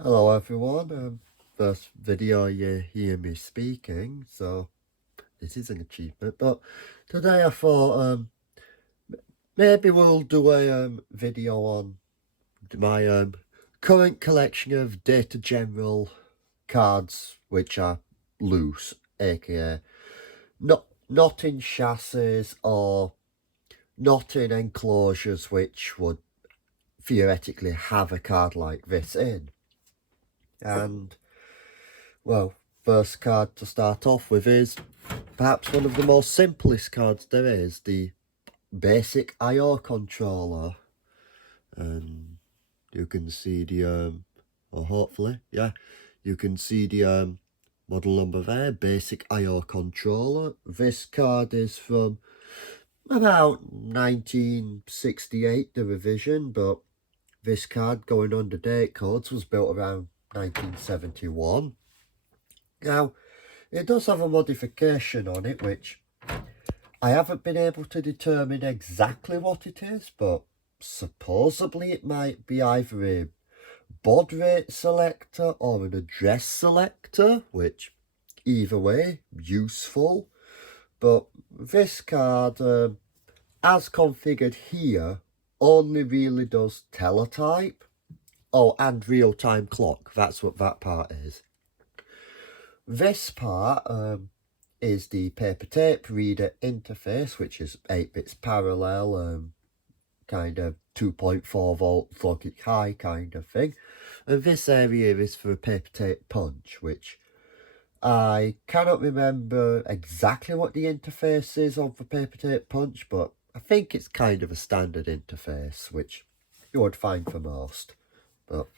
Hello everyone, first video you hear me speaking, so it is an achievement, but today I thought maybe we'll do a video on my current collection of Data General cards which are loose, aka not in chassis or not in enclosures which would theoretically have a card like this in. And well, first card to start off with is perhaps one of the most simplest cards there is, the basic IO controller. And you can see the, or hopefully, yeah, you can see the model number there, basic IO controller. This card is from about 1968, the revision, but this card, going under date codes, was built around 1971. Now, it does have a modification on it, which I haven't been able to determine exactly what it is, but supposedly it might be either a baud rate selector or an address selector, which either way, useful. But this card, as configured here, only really does teletype. Oh, and real-time clock, that's what that part is. This part is the paper tape reader interface, which is 8 bits parallel, kind of 2.4 volt logic high kind of thing. And this area is for a paper tape punch, which I cannot remember exactly what the interface is of the paper tape punch, but I think it's kind of a standard interface, which you would find for most. But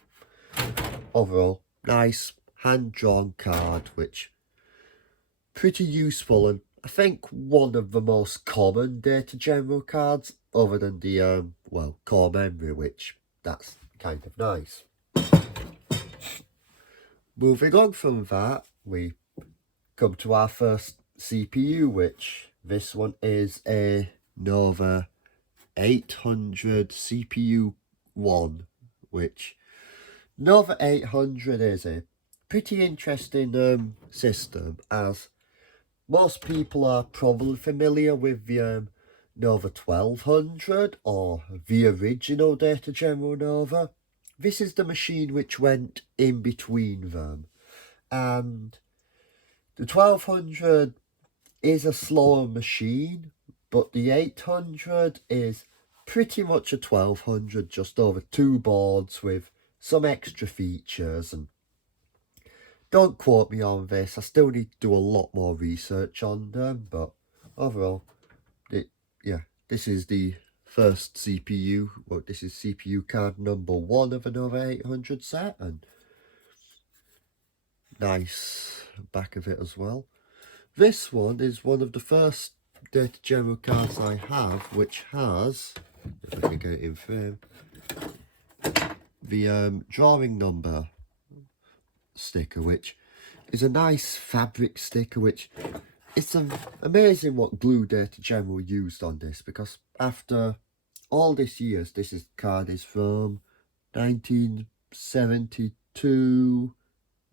overall, nice hand-drawn card, which pretty useful, and I think one of the most common Data General cards, other than the well, core memory, which that's kind of nice. Moving on from that, we come to our first CPU, which this one is a Nova 800 CPU 1, which Nova 800 is a pretty interesting system, as most people are probably familiar with the Nova 1200 or the original Data General Nova. This is the machine which went in between them, and the 1200 is a slower machine, but the 800 is pretty much a 1200, just over 2 boards with some extra features. And don't quote me on this, I still need to do a lot more research on them, but overall, this is the first CPU. Well, this is CPU card number 1 of a Nova 800 set, and nice back of it as well. This one is one of the first Data General cards I have, which has, if I can get it in frame, the drawing number sticker, which is a nice fabric sticker, which it's amazing what glue Data General used on this, because after all these years, this card is from 1972,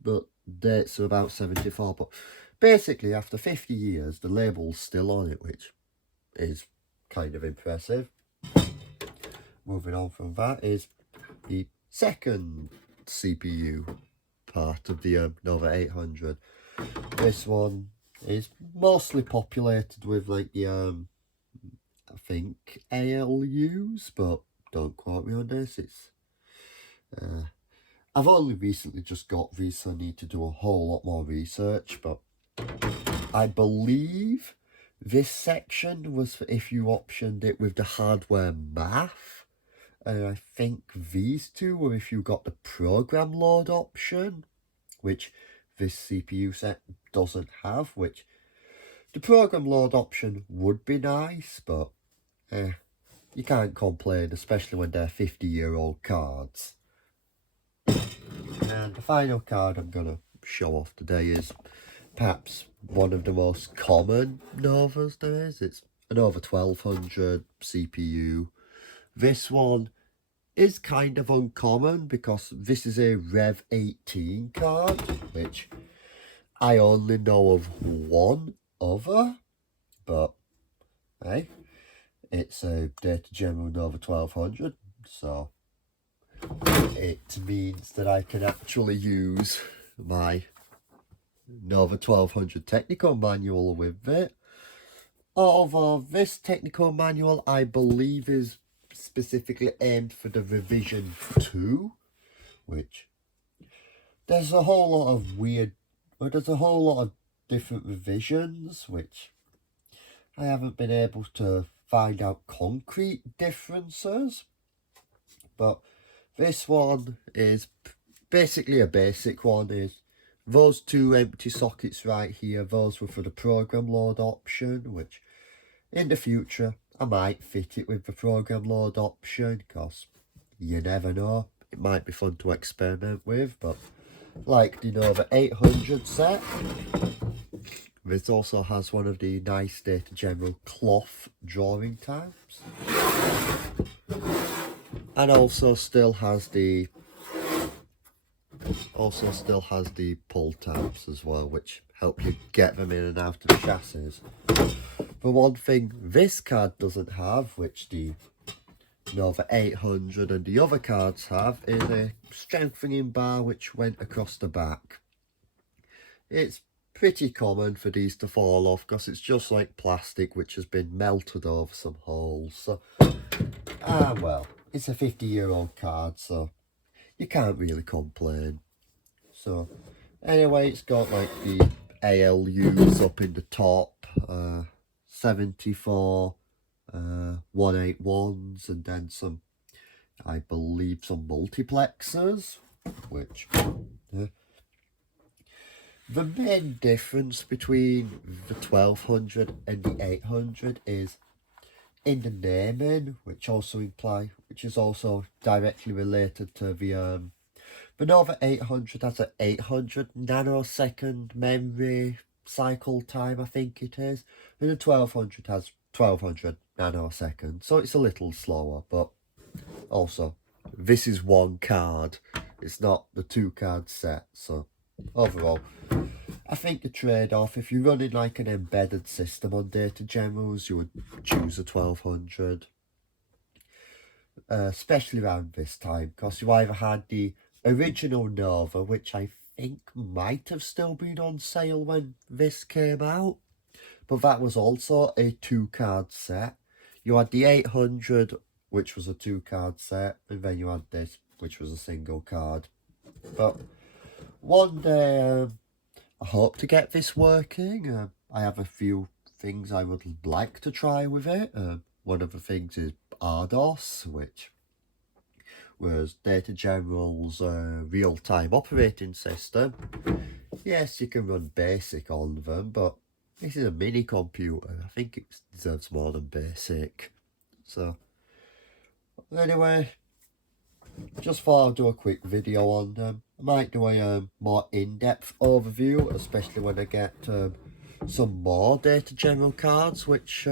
but dates are about 74, but basically after 50 years, the label's still on it, which is kind of impressive. Moving on from that is the second CPU part of the Nova 800. This one is mostly populated with like the I think ALUs, but don't quote me on this. It's I've only recently just got these, so I need to do a whole lot more research, but I believe this section was for if you optioned it with the hardware math, and I think these two were if you got the program load option, which this CPU set doesn't have, which the program load option would be nice, but you can't complain, especially when they're 50-year-old cards. And the final card I'm going to show off today is perhaps one of the most common Novas there is. It's a Nova 1200 CPU. This one is kind of uncommon because this is a Rev 18 card, which I only know of one other, but hey, it's a Data General Nova 1200, so it means that I can actually use my Nova 1200 technical manual with it. Although this technical manual, I believe, is specifically aimed for the revision 2, which there's a whole lot of different revisions, which I haven't been able to find out concrete differences. But this one is basically a basic one. Is those two empty sockets right here, those were for the program load option, which in the future I might fit it with the program load option, because you never know, it might be fun to experiment with. But like the Nova 800 set, this also has one of the nice Data General cloth drawing tabs, and also still has the pull tabs as well, which help you get them in and out of chassis. The one thing this card doesn't have, which the Nova 800 and the other cards have, is a strengthening bar which went across the back. It's pretty common for these to fall off because it's just like plastic which has been melted over some holes. So, well, it's a 50-year-old card, so you can't really complain. So, anyway, it's got like the ALUs up in the top, 74 181s, and then some, I believe, some multiplexers, which the main difference between the 1200 and the 800 is in the naming, which is also directly related to the Nova 800 has an 800 nanosecond memory cycle time, I think it is, and the 1200 has 1200 nanoseconds, so it's a little slower. But also, this is one card, it's not the 2-card set, so overall, I think the trade-off, if you're running like an embedded system on Data Generals, you would choose a 1200. Especially around this time, because you either had the original Nova, which I think might have still been on sale when this came out, but that was also a 2-card set. You had the 800, which was a 2-card set, and then you had this, which was a single card. But one day, I hope to get this working. I have a few things I would like to try with it. One of the things is RDOS, which was Data General's real-time operating system. Yes, you can run BASIC on them, but this is a mini computer. I think it deserves more than BASIC. So, anyway, just thought I'd do a quick video on them. I might do a more in-depth overview, especially when I get some more Data General cards, which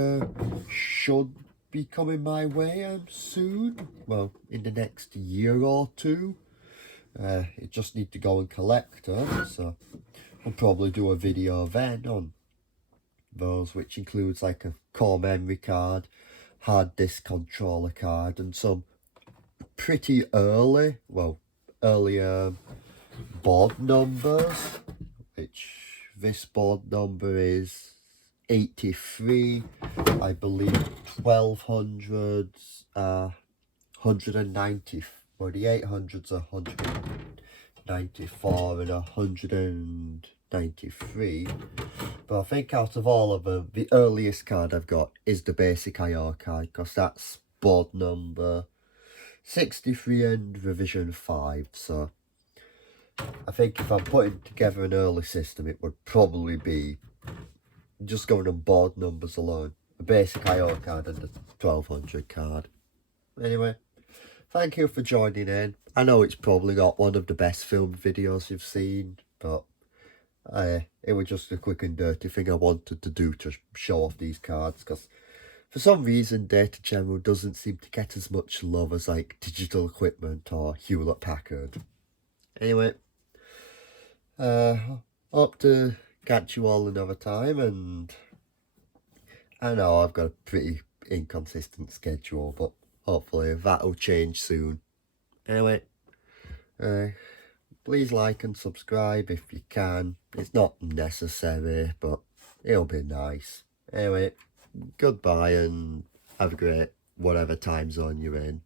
should be coming my way soon. Well, in the next year or two. I just need to go and collect them, so I'll probably do a video then on those, which includes like a core memory card, hard disk controller card, and some pretty early board numbers, which this board number is 83, I believe 1200s 190, well the 800s are 194 and 193, but I think out of all of them, the earliest card I've got is the basic IO card, because that's board number 63 and revision 5, so I think if I'm putting together an early system, it would probably be just going on board numbers alone, a basic IO card and a 1200 card. Anyway, thank you for joining in. I know it's probably not one of the best filmed videos you've seen, but it was just a quick and dirty thing I wanted to do to show off these cards, because for some reason, Data General doesn't seem to get as much love as like Digital Equipment or Hewlett Packard. Anyway, hope to catch you all another time, and I know I've got a pretty inconsistent schedule, but hopefully that'll change soon. Anyway, please like and subscribe if you can. It's not necessary, but it'll be nice. Anyway, goodbye and have a great whatever time zone you're in.